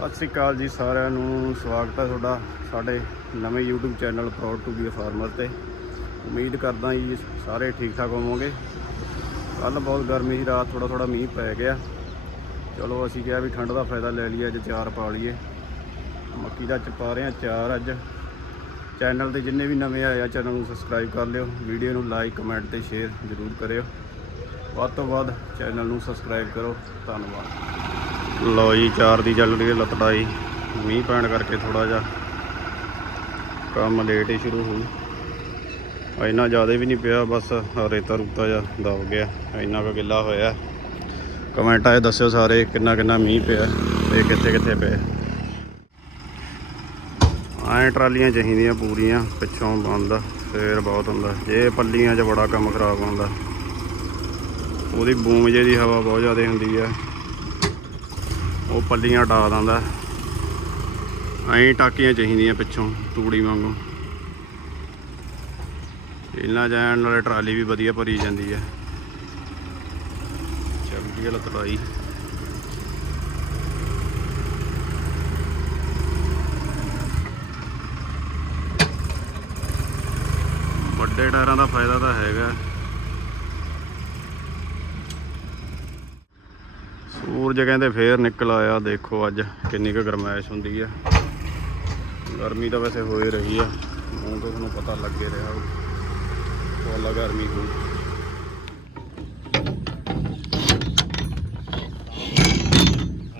ਸਤਿ ਸ੍ਰੀ ਅਕਾਲ ਜੀ ਸਾਰਿਆਂ ਨੂੰ, ਸਵਾਗਤ ਹੈ ਤੁਹਾਡਾ ਸਾਡੇ ਨਵੇਂ YouTube channel proud to be a farmer ਤੇ। ਉਮੀਦ ਕਰਦਾ ਜੀ ਸਾਰੇ ਠੀਕ ਠਾਕ ਹੋਵੋਗੇ। ਕੱਲ ਬਹੁਤ ਗਰਮੀ ਸੀ, ਰਾਤ ਥੋੜਾ ਥੋੜਾ ਮੀਂਹ ਪੈ ਗਿਆ। ਚਲੋ ਅਸੀਂ ਕਿਹਾ ਵੀ ਠੰਡ ਦਾ ਫਾਇਦਾ ਲੈ ਲਈਏ, ਅੱਜ ਚਾਰ ਪਾ ਲਈਏ। ਮੱਕੀ ਦਾ ਚ ਪਾ ਰਹੇ ਹਾਂ ਚਾਰ ਅੱਜ। ਚੈਨਲ ਤੇ ਜਿੰਨੇ ਵੀ ਨਵੇਂ ਆਏ ਆ, ਚੈਨਲ ਨੂੰ ਸਬਸਕ੍ਰਾਈਬ ਕਰ ਲਿਓ। ਵੀਡੀਓ ਨੂੰ ਲਾਈਕ ਕਮੈਂਟ ਤੇ ਸ਼ੇਅਰ ਜ਼ਰੂਰ ਕਰਿਓ। ਵੱਧ ਤੋਂ ਵੱਧ ਚੈਨਲ ਨੂੰ ਸਬਸਕ੍ਰਾਈਬ ਕਰੋ। ਧੰਨਵਾਦ। ਲੋ ਜੀ, ਚਾਰ ਦੀ ਚੱਲ ਰਹੀ ਹੈ ਲਤੜਾਈ ਮੀਂਹ ਪੈਣ ਕਰਕੇ ਥੋੜਾ ਜਿਹਾ ਕੰਮ ਲੇਟ ਹੀ ਸ਼ੁਰੂ ਹੋਈ ਇੰਨਾ ਜ਼ਿਆਦਾ ਵੀ ਨਹੀਂ ਪਿਆ, ਬਸ ਰੇਤਾ ਰੂਤਾ ਜਿਹਾ ਦਬ ਗਿਆ। ਇੰਨਾ ਕੁ ਗਿੱਲਾ ਹੋਇਆ। ਕਮੈਂਟਾਂ 'ਚ ਦੱਸਿਓ ਸਾਰੇ ਕਿੰਨਾ ਕਿੰਨਾ ਮੀਂਹ ਪਿਆ ਤੇ ਕਿੱਥੇ ਕਿੱਥੇ ਪਿਆ। ਐਂ ਟਰਾਲੀਆਂ ਚਾਹੀਦੀਆਂ ਪੂਰੀਆਂ, ਪਿੱਛੋਂ ਬੰਦ, ਫੇਰ ਬਹੁਤ ਹੁੰਦਾ। ਜੇ ਪੱਲੀਆਂ 'ਚ ਬੜਾ ਕੰਮ ਖਰਾਬ ਹੁੰਦਾ, ਉਹਦੀ ਬੂਮ ਜੇ ਦੀ ਹਵਾ ਬਹੁਤ ਜ਼ਿਆਦਾ ਹੁੰਦੀ ਆ। ਉਹ ਪੱਲੀਆਂ ਢਾ ਦਿੰਦਾ। ਐਂ ਟਾਕੀਆਂ ਚਾਹੀਦੀਆਂ ਪਿੱਛੋਂ ਤੂੜੀ ਵਾਂਗੂ। ਇਹਨਾਂ ਜਾਣ ਨਾਲੇ ਟਰਾਲੀ ਵੀ ਵਧੀਆ ਭਰੀ ਜਾਂਦੀ ਹੈ ਚੱਲਦੀ ਹੈ ਲਤੜਾਈ ਵੱਡੇ ਟਾਇਰਾਂ ਦਾ ਫਾਇਦਾ ਤਾਂ ਹੈਗਾ। ਸੂਰਜ ਕਹਿੰਦੇ ਫੇਰ ਨਿਕਲ ਆਇਆ ਦੇਖੋ ਅੱਜ ਕਿੰਨੀ ਕੁ ਗਰਮੈਸ਼ ਹੁੰਦੀ ਆ। ਗਰਮੀ ਤਾਂ ਵੈਸੇ ਹੋ ਹੀ ਰਹੀ ਆ ਮੂੰਹ ਤੋਂ ਤੁਹਾਨੂੰ ਪਤਾ ਲੱਗੇ ਰਿਹਾ ਫੁੱਲ ਗਰਮੀ ਹੋਈ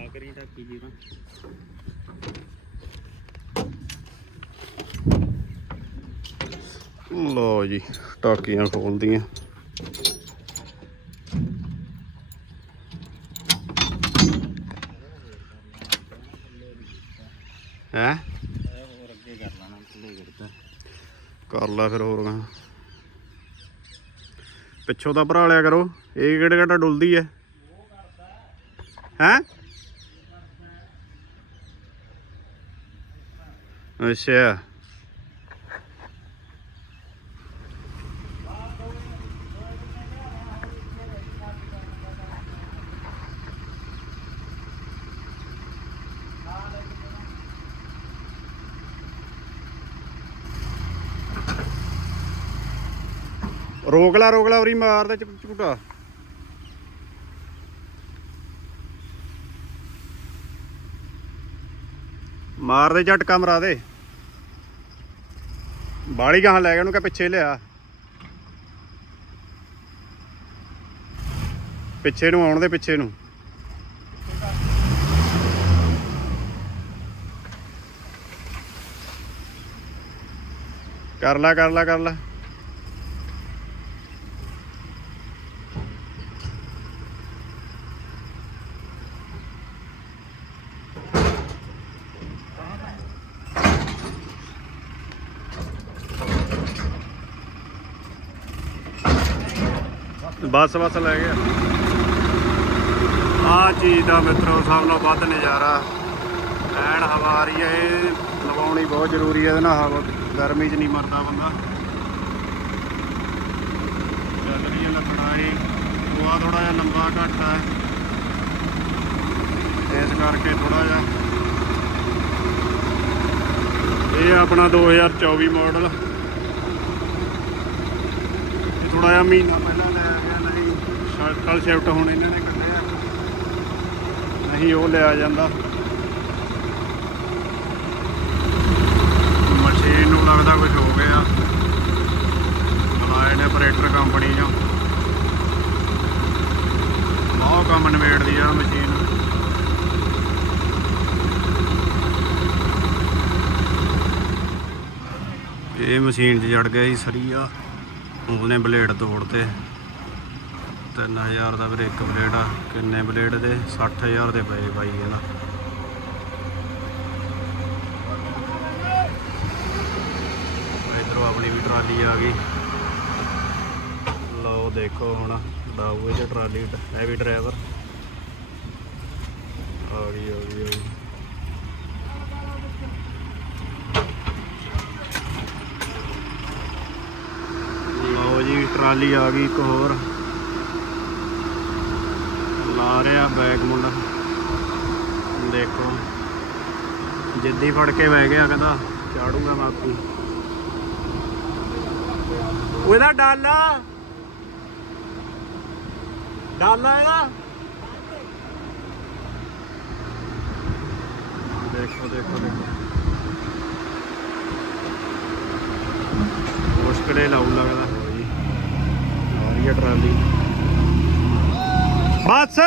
ਆਖਰੀ ਜੀ ਨਾ ਲੋ ਜੀ ਟਾਕੀਆਂ ਖੋਲਦੀਆਂ। ਹੈ? ਹੋਰ ਅੱਗੇ ਕਰ ਲੈਣਾ ਥੋੜੇ ਗਿਰਦਾ ਕਰ ਲੈ ਫਿਰ ਹੋਰ ਗਾ ਪਿੱਛੋਂ ਦਾ ਭਰਾ ਲਿਆ ਕਰੋ। ਇਹ ਕਿਹੜਾ ਕਿਹੜਾ ਡੁੱਲਦੀ ਐ? ਹੈ? ਅੱਛਾ। ਰੋਕ ਲਾ ਰੋਕ ਲਾ ਉਰੀ ਮਾਰਦੇ ਝੂਟਾ। ਮਾਰ ਦੇ ਝਟਕਾ ਮਰਾ ਦੇ। ਬਾਲੀ ਗਾਹਾਂ ਲੈ ਗਿਆ ਉਹਨੂੰ ਕਹ ਪਿੱਛੇ ਲਿਆ। ਪਿੱਛੇ ਨੂੰ ਆਉਣ ਦੇ, ਪਿੱਛੇ ਨੂੰ। ਕਰ ਲੈ ਕਰ ਲੈ ਕਰ ਲੈ। ਬਸ ਬਸ ਲੈ ਗਿਆ। ਆ ਚੀਜ਼ ਦਾ ਮਿੱਤਰੋ, ਸਭ ਨਾਲੋਂ ਵੱਧ ਨਜ਼ਾਰਾ। ਐਨ ਹਵਾ ਆ ਰਹੀ ਹੈ, ਇਹ ਲਵਾਉਣੀ ਬਹੁਤ ਜ਼ਰੂਰੀ ਹੈ, ਇਹਦੇ ਨਾਲ ਹਵਾ, ਗਰਮੀ 'ਚ ਨਹੀਂ ਮਰਦਾ ਬੰਦਾ। ਚੱਲ ਰਹੀ ਹੈ ਲਖੜਾਈ ਗੋਆ ਥੋੜਾ ਜਿਹਾ ਲੰਬਾ ਘੱਟ ਹੈ। ਇਸ ਕਰਕੇ ਥੋੜਾ ਜਿਹਾ। ਇਹ ਆਪਣਾ 2024 ਮਾਡਲ ਥੋੜਾ ਜਿਹਾ ਮਹੀਨਾ ਪਹਿਲਾਂ ਲੈ ਗਿਆ ਸ਼ਿਫਟ ਹੁਣ ਇਹਨਾਂ ਨੇ ਕੱਢਿਆ ਨਹੀਂ, ਉਹ ਲਿਆ ਜਾਂਦਾ। ਮਸ਼ੀਨ ਨੂੰ ਲੱਗਦਾ ਕੁਝ ਹੋ ਗਿਆ। ਆਏ ਆਪਰੇਟਰ ਕੰਪਨੀ ਚੋਂ। ਬਹੁਤ ਕੰਮ ਨਿਬੇੜਦੀ ਆ ਮਸ਼ੀਨ। ਇਹ ਮਸ਼ੀਨ 'ਚ ਜੜ ਗਿਆ ਜੀ ਸਰੀਆ। ਉਹਨੇ ਬਲੇਡ ਤੋੜਤੇ 3000 ਦਾ ਵੀਰੇ ਇੱਕ ਬਲੇਡ ਆ। ਕਿੰਨੇ ਬਲੇਡ ਦੇ? 60000 ਦੇ ਪਏ ਬਾਈ ਇਹਦਾ ਇਧਰੋਂ ਆਪਣੀ ਵੀ ਟਰਾਲੀ ਆ ਗਈ। ਲਓ ਦੇਖੋ ਹੁਣ ਡਾਊ ਇਹ ਟਰਾਲੀ, ਇਹ ਵੀ ਡਰਾਈਵਰ। ਆ ਆ ਗਈ ਆ ਗਈ। ਲਓ ਜੀ, ਟਰਾਲੀ ਆ ਗਈ ਇੱਕ ਹੋਰ। ਲਾ ਰਿਹਾ ਬੈਗ ਮੁੰਡਾ। ਦੇਖੋ। ਜਿੱਦੀ ਫੜ ਕੇ ਬਹਿ ਗਿਆ ਕਹਿੰਦਾ ਚਾੜੂਗਾ ਬਾਪੂ। ਉਹਦਾ ਡਾਲਾ। ਡਾਲਾ ਇਹਦਾ। ਦੇਖੋ ਦੇਖੋ ਦੇਖੋ। ਮੁਸ਼ਕਲੇ ਲਾਉ ਲੱਗਦਾ ਜੀ। ਆ ਰਹੀ ਟਰਾਲੀ। ਬਸ।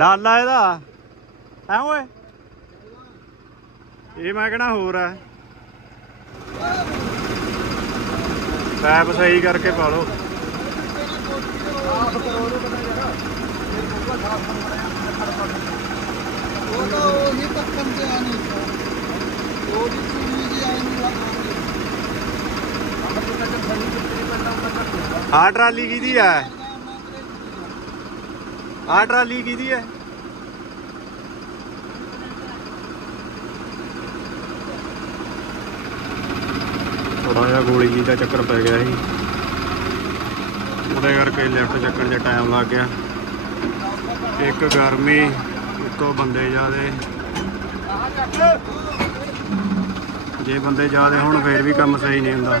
ਡਾਲਾ ਇਹਦਾ। ਹੈ ਓਏ। ਇਹ ਮੈਂ ਕਹਣਾ ਹੋਰ ਹੈ ਪੈਪ ਸਹੀ ਕਰਕੇ ਪਾ ਲਓ। ਉਹ ਤਾਂ ਉਹੀ ਪੱਕਣ ਤੇ ਆਣੀ ਉਹ ਵੀ ਚੀਜ਼ ਜੀ ਆਣੀ ਆਹ ਟਰਾਲੀ ਕਿਹਦੀ ਹੈ ਆਹ ਟਰਾਲੀ ਕਿਹਦੀ ਹੈ? ਥੋੜਾ ਜਿਹਾ ਗੋਲੀ ਜੀ ਦਾ ਚੱਕਰ ਪੈ ਗਿਆ ਸੀ। ਉਹਦੇ ਕਰਕੇ ਲੈਫਟ ਚੱਕਣ 'ਚ ਟਾਈਮ ਲੱਗ ਗਿਆ। ਇੱਕ ਗਰਮੀ ਉੱਤੋਂ ਬੰਦੇ ਜ਼ਿਆਦੇ। ਜੇ ਬੰਦੇ ਜ਼ਿਆਦੇ ਹੁਣ ਫੇਰ ਵੀ ਕੰਮ ਸਹੀ ਨਹੀਂ ਹੁੰਦਾ।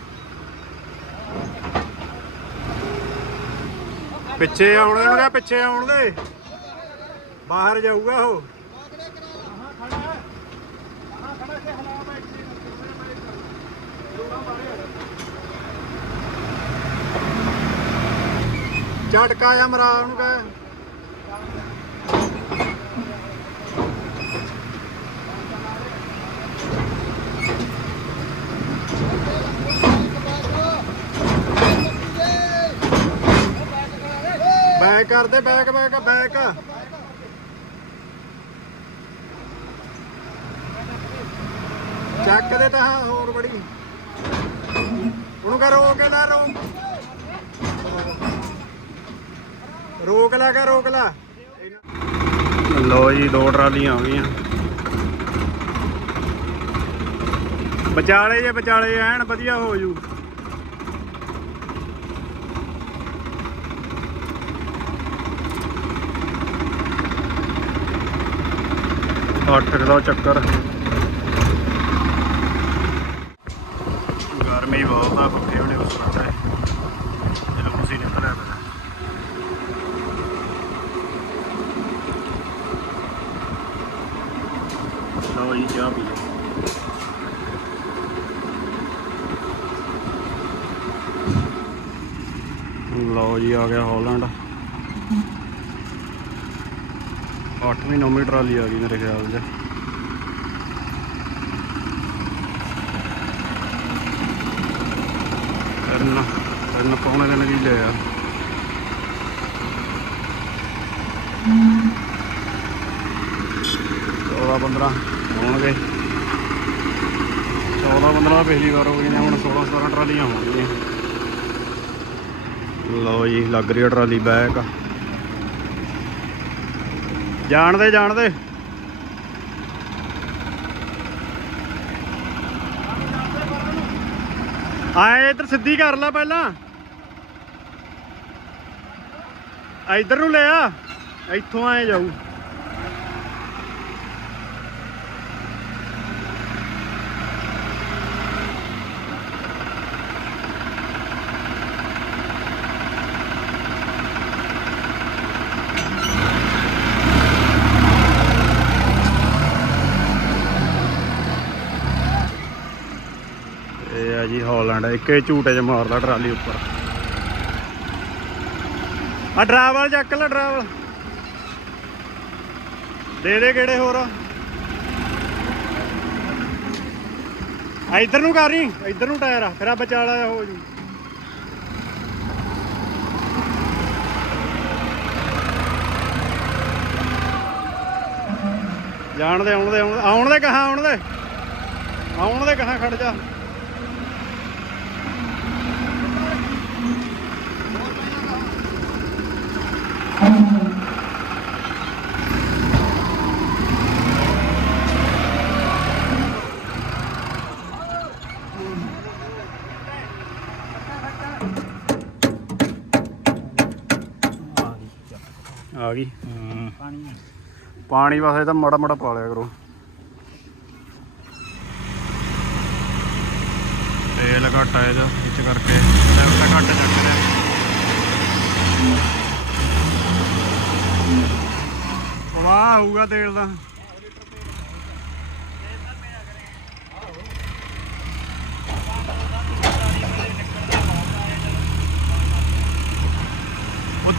ਪਿੱਛੇ ਆਉਣ ਨੂੰ ਕਿਹਾ ਪਿੱਛੇ ਆਉਣ ਦੇ। ਬਾਹਰ ਜਾਊਗਾ ਉਹ। ਝਟਕਾ ਆ ਮਰਾ ਉਹਨੂੰ ਕਹੇ। ਬੈਕ ਕਰਦੇ ਬੈਕ ਬੈਕ ਬੈਕ। ਚੱਕ ਦੇ ਤਾਂ ਹੋਰ ਬੜੀ। ਉਹਨੂੰ ਕਹ ਰੋਕ ਲਾ, ਰੋਕ। ਰੋਕ ਲੈ ਕੇ ਰੋਕ ਲਾ। ਲੋ ਜੀ, ਦੋ ਟਰਾਲੀਆਂ ਆ ਗਈਆਂ। ਵਿਚਾਲੇ ਜੇ, ਵਿਚਾਲੇ ਐਨ ਵਧੀਆ ਹੋ ਜੂ। ਅੱਠ ਦਾ ਚੱਕਰ। ਗਰਮੀ ਬਹੁਤ ਆ, ਪੱਖੇ ਉਹਨੇ ਉਸ ਰੱਖਦਾ ਹੈ ਜਦੋਂ ਅਸੀਂ ਨਿਕਲਿਆ ਪਿਆ ਲਓ ਜੀ, ਚਾਹ ਪੀ ਲਓ। ਲਓ ਜੀ, ਆ ਗਿਆ ਹਾਲੈਂਡ। 8ਵੀਂ 9ਵੀਂ ਟਰਾਲੀ ਆ ਗਈ ਮੇਰੇ ਖਿਆਲ 'ਚ। ਤਿੰਨ ਤਿੰਨ ਪੌਣੇ ਦਿਨ ਕੀ ਲਿਆ ਚੌਦਾਂ 15 ਹੋਣਗੇ। 14 15 ਪਿਛਲੀ ਵਾਰ ਹੋ ਗਈਆਂ ਹੁਣ 16 17 ਟਰਾਲੀਆਂ ਹੋਣਗੀਆਂ। ਲਓ ਜੀ, ਲੱਗ ਰਹੀ ਹੈ ਟਰਾਲੀ ਬੈਕ ਜਾਣਦੇ ਜਾਣਦੇ। ਆਏ, ਇੱਧਰ ਸਿੱਧੀ ਕਰ ਲੈ ਪਹਿਲਾਂ। ਇੱਧਰ ਨੂੰ ਲੈ ਆ। ਇੱਥੋਂ ਆਏ ਜਾਊ ਇਹ ਆ ਜੀ ਹਾਲੈਂਡ ਇੱਕੇ ਝੂਟੇ 'ਚ ਮਾਰਦਾ ਟਰਾਲੀ ਉੱਪਰ। ਆ ਡਰਾਵਲ ਚੱਕ ਲੈ, ਡਰਾਵਲ। ਦੇ ਦੇ ਕਿਹੜੇ ਹੋਰ। ਆ ਇੱਧਰ ਨੂੰ ਕਰ ਰਹੀ ਇੱਧਰ ਨੂੰ ਟਾਇਰ ਆ, ਫਿਰ ਆ ਵਿਚਾਲਾ ਹੋ ਜੂ। ਜਾਣ ਦੇ, ਆਉਣ ਦੇ, ਆਉਣ ਦੇ- ਆਉਣ ਦੇ ਕਹਾਂ, ਆਉਣ ਦੇ। ਆਉਣ ਦੇ ਕਹਾਂ ਖੜ ਜਾ। ਆ ਗਈ। ਪਾਣੀ ਪਾਣੀ ਵਾਸਤੇ ਤਾਂ ਮੜਾ ਮੜਾ ਪਾ ਲਿਆ ਕਰੋ। ਤੇਲ ਘੱਟ ਆ ਇਹਦਾ ਇਸ ਕਰਕੇ। ਲੈਵਲ ਘੱਟ ਚੱਕ ਰਿਹਾ ਵਾਹ ਹੋਊਗਾ ਤੇਲ ਦਾ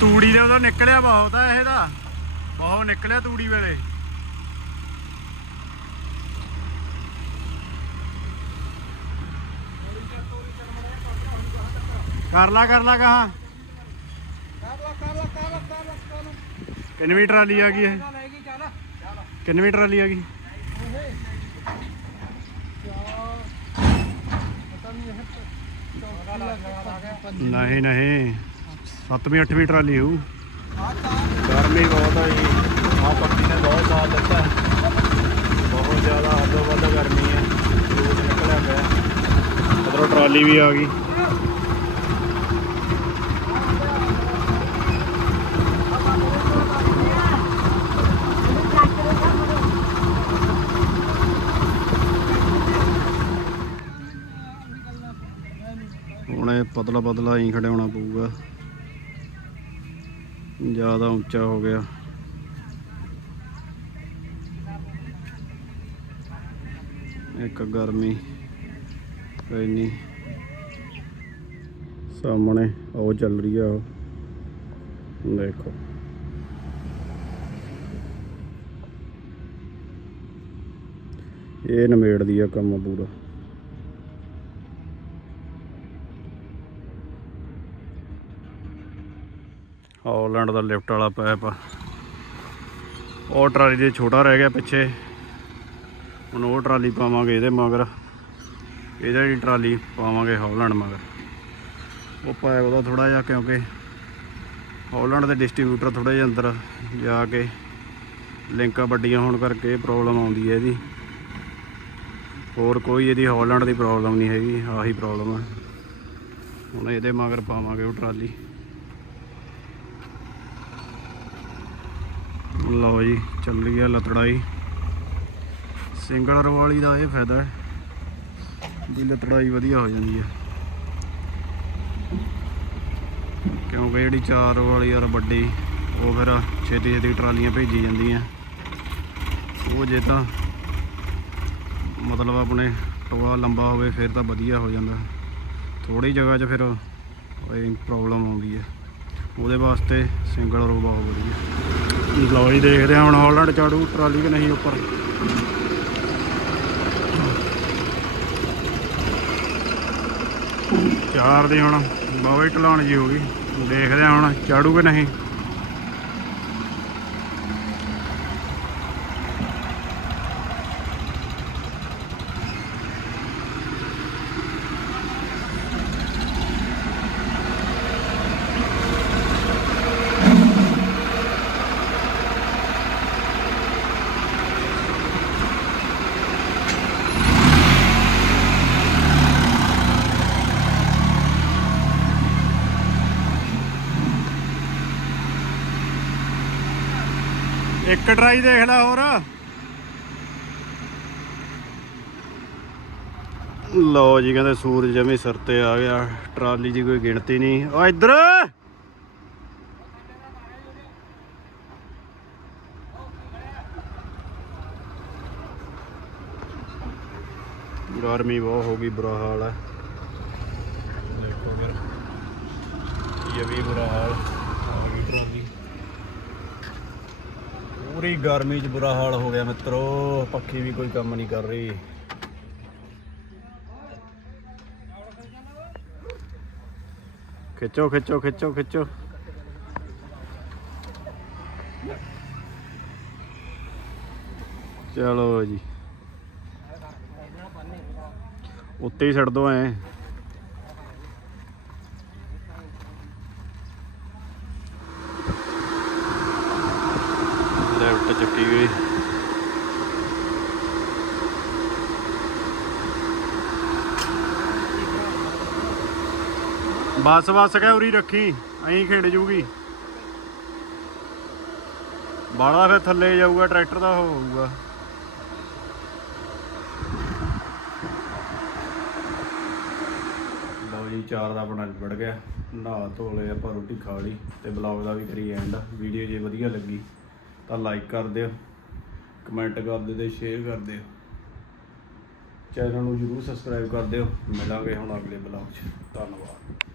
ਤੂੜੀ ਦੇ ਉਹਦਾ ਨਿਕਲਿਆ ਬਹੁਤ ਆ ਇਹਦਾ। ਬਹੁਤ ਨਿਕਲਿਆ ਤੂੜੀ ਵੇਲੇ। ਕਰ ਲਾ ਕਰ ਲਾ ਕਹਾ ਕਿੰਨਵੀਂ ਟਰਾਲੀ ਆ ਗਈ ਇਹ? ਕਿੰਨਵੀਂ ਟਰਾਲੀ ਆ ਗਈ। ਨਹੀਂ ਨਹੀਂ। ਨਹੀਂ ਸੱਤਵੀਂ ਅੱਠਵੀਂ ਟਰਾਲੀ ਹੋਊ। ਗਰਮੀ ਬਹੁਤ ਆ ਜੀ। ਆ ਪੱਤੀ ਨੇ ਬਹੁਤ ਸਾਥ ਦਿੱਤਾ। ਬਹੁਤ ਜ਼ਿਆਦਾ ਹੱਦੋਂ ਵੱਧ ਗਰਮੀ ਹੈ ਜਲੂਸ ਨਿਕਲਿਆ ਪਿਆ। ਉਧਰੋਂ ਟਰਾਲੀ ਵੀ ਆ ਗਈ। ਹੁਣ ਇਹ ਪਤਲਾ ਪਤਲਾ ਹੀ ਖੜਾਉਣਾ ਪਊਗਾ। ਜ਼ਿਆਦਾ ਉੱਚਾ ਹੋ ਗਿਆ। ਇੱਕ ਗਰਮੀ ਇੰਨੀ। ਸਾਹਮਣੇ ਉਹ ਚੱਲ ਰਹੀ ਆ ਉਹ। ਦੇਖੋ। ਇਹ ਨਮੇੜਦੀ ਆ ਕੰਮ ਪੂਰਾ। ਹਾਲੈਂਡ ਦਾ ਲਿਫਟ ਵਾਲਾ ਪਾਇਪ ਉਹ ਟਰਾਲੀ ਦੇ ਛੋਟਾ ਰਹਿ ਗਿਆ ਪਿੱਛੇ। ਹੁਣ ਉਹ ਟਰਾਲੀ ਪਾਵਾਂਗੇ ਇਹਦੇ ਮਗਰ। ਇਹਦੇ ਦੀ ਟਰਾਲੀ ਪਾਵਾਂਗੇ ਹਾਲੈਂਡ ਮਗਰ। ਉਹ ਪਾਇਆ ਉਹਦਾ ਥੋੜਾ ਜਿਹਾ ਕਿਉਂਕਿ ਹੌਲੈਂਡ ਦੇ ਡਿਸਟ੍ਰੀਬਿਊਟਰ ਥੋੜੇ ਜਿਹਾ ਅੰਦਰ ਜਾ ਕੇ ਲਿੰਕਾਂ ਵੱਡੀਆਂ ਹੋਣ ਕਰਕੇ ਪ੍ਰੋਬਲਮ ਆਉਂਦੀ ਹੈ ਇਹਦੀ। ਹੋਰ ਕੋਈ ਇਹਦੀ ਹਾਲੈਂਡ ਦੀ ਪ੍ਰੋਬਲਮ ਨਹੀਂ ਹੈਗੀ, ਆਹੀ ਪ੍ਰੋਬਲਮ ਹੈ ਹੁਣ ਇਹਦੇ ਮਗਰ ਪਾਵਾਂਗੇ ਉਹ ਟਰਾਲੀ। ਲਓ ਜੀ, ਚੱਲ ਰਹੀ ਹੈ ਲਤੜਾਈ। ਸਿੰਗਲ ਰਵਾਲੀ ਦਾ ਇਹ ਫਾਇਦਾ ਹੈ ਦੀ ਲਤੜਾਈ ਵਧੀਆ ਹੋ ਜਾਂਦੀ ਹੈ ਕਿਉਂਕਿ ਜਿਹੜੀ ਚਾਰ ਵਾਲੀ ਯਾਰ ਵੱਡੀ, ਉਹ ਫਿਰ ਛੇਤੀ ਛੇਤੀ ਟਰਾਲੀਆਂ ਭੇਜੀ ਜਾਂਦੀਆਂ। ਉਹ ਜੇ ਤਾਂ ਮਤਲਬ ਆਪਣੇ ਟੋਆ ਲੰਬਾ ਹੋਵੇ, ਫਿਰ ਤਾਂ ਵਧੀਆ ਹੋ ਜਾਂਦਾ। ਥੋੜੀ ਜਗ੍ਹਾ 'ਚ ਫਿਰ ਪ੍ਰੋਬਲਮ ਆਉਂਦੀ ਹੈ ਉਹਦੇ ਵਾਸਤੇ ਸਿੰਗਲ ਰੋ ਬਹੁਤ ਵਧੀਆ ਲਓ ਜੀ ਦੇਖਦੇ ਹਾਂ ਹੁਣ ਹਾਲੈਂਡ ਚਾੜੂ ਟਰਾਲੀ ਕਿ ਨਹੀਂ ਉੱਪਰ। ਚਾਰ ਦੀ ਹੁਣ ਬਾਵੇ ਢਲਾਣ ਜੀ ਹੋ ਗਈ। ਦੇਖਦੇ ਹਾਂ ਹੁਣ ਚਾੜੂ ਕਿ ਨਹੀਂ ਇੱਕ ਟਰਾਈ ਦੇਖ ਲੈ ਹੋਰ। ਲਓ ਜੀ, ਕਹਿੰਦੇ ਸੂਰਜ ਜਮੇ ਸਿਰ ਤੇ ਆ ਗਿਆ। ਟਰਾਲੀ ਦੀ ਕੋਈ ਗਿਣਤੀ ਨਹੀਂ। ਆ ਇੱਧਰ! ਗਰਮੀ ਬਹੁਤ ਹੋ ਗਈ, ਬੁਰਾ ਹਾਲ ਹੈ। ਦੇਖੋ ਫਿਰ ਇਹ ਵੀ ਬੁਰਾ ਹਾਲ। ਪੂਰੀ ਗਰਮੀ 'ਚ ਬੁਰਾ ਹਾਲ ਹੋ ਗਿਆ ਮਿੱਤਰੋ, ਪੱਖੀ ਵੀ ਕੋਈ ਕੰਮ ਨਹੀਂ ਕਰ ਰਹੀ। ਖਿੱਚੋ ਖਿੱਚੋ ਖਿੱਚੋ ਖਿੱਚੋ। ਚਲੋ ਜੀ। ਉੱਤੇ ਹੀ ਛੱਡ ਦੋ ਐ। ਲੈਫਟ ਚੱਕੀ ਗਈ ਬਸ ਬਸ ਕਹਿ ਉਰੀ ਰੱਖੀ, ਐਂ ਖੇਡ ਜੂਗੀ। ਬਾਲਾ ਫਿਰ ਥੱਲੇ ਜਾਊਗਾ, ਟਰੈਕਟਰ ਦਾ ਉਹ ਹੋਊਗਾ। ਲਓ ਜੀ, ਚਾਰ ਦਾ ਆਪਣਾ ਨਿਬੜ ਗਿਆ। ਨਹਾ ਧੋ ਲਏ ਆਪਾਂ ਰੋਟੀ ਖਾ ਲਈ ਤੇ ਬਲੌਗ ਦਾ ਵੀ ਕਰੀ ਐਂਡ ਵੀਡੀਓ ਜੇ ਵਧੀਆ ਲੱਗੀ ਤਾਂ ਲਾਈਕ ਕਰ ਦਿਓ ਕਮੈਂਟ ਕਰ ਦਿਓ ਤੇ ਸ਼ੇਅਰ ਕਰ ਦਿਓ। ਚੈਨਲ ਨੂੰ ਜਰੂਰ ਸਬਸਕ੍ਰਾਈਬ ਕਰ ਦਿਓ। ਮਿਲਾਂਗੇ ਹੁਣ ਅਗਲੇ ਬਲੌਗ 'ਚ। ਧੰਨਵਾਦ।